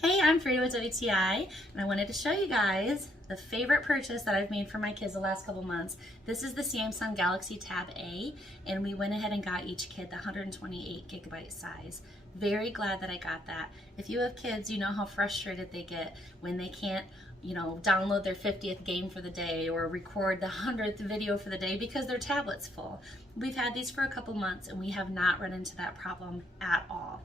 Hey, I'm Frida with WTI, and I wanted to show you guys the favorite purchase that I've made for my kids the last couple months. This is the Samsung Galaxy Tab A, and we went ahead and got each kid the 128 gigabyte size. Very glad that I got that. If you have kids, you know how frustrated they get when they can't download their 50th game for the day or record the 100th video for the day because their tablet's full. We've had these for a couple months and we have not run into that problem at all.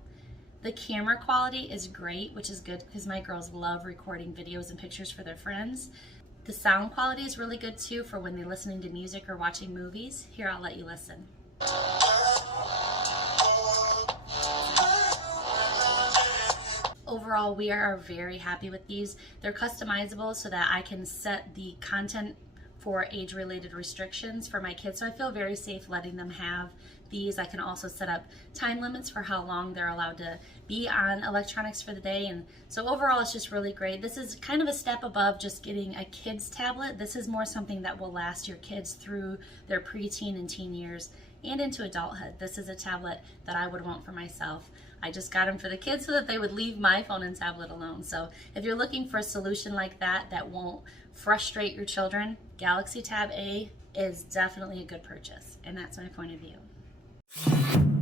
The camera quality is great, which is good because my girls love recording videos and pictures for their friends. The sound quality is really good too for when they're listening to music or watching movies. Here, I'll let you listen. Overall, we are very happy with these. They're customizable so that I can set the content for age-related restrictions for my kids, so I feel very safe letting them have these. I can also set up time limits for how long they're allowed to be on electronics for the day, and so overall it's just really great. This is kind of a step above just getting a kid's tablet. This is more something that will last your kids through their preteen and teen years and into adulthood. This is a tablet that I would want for myself. I just got them for the kids so that they would leave my phone and tablet alone. So if you're looking for a solution like that that won't frustrate your children, Galaxy Tab A is definitely a good purchase, and that's my point of view.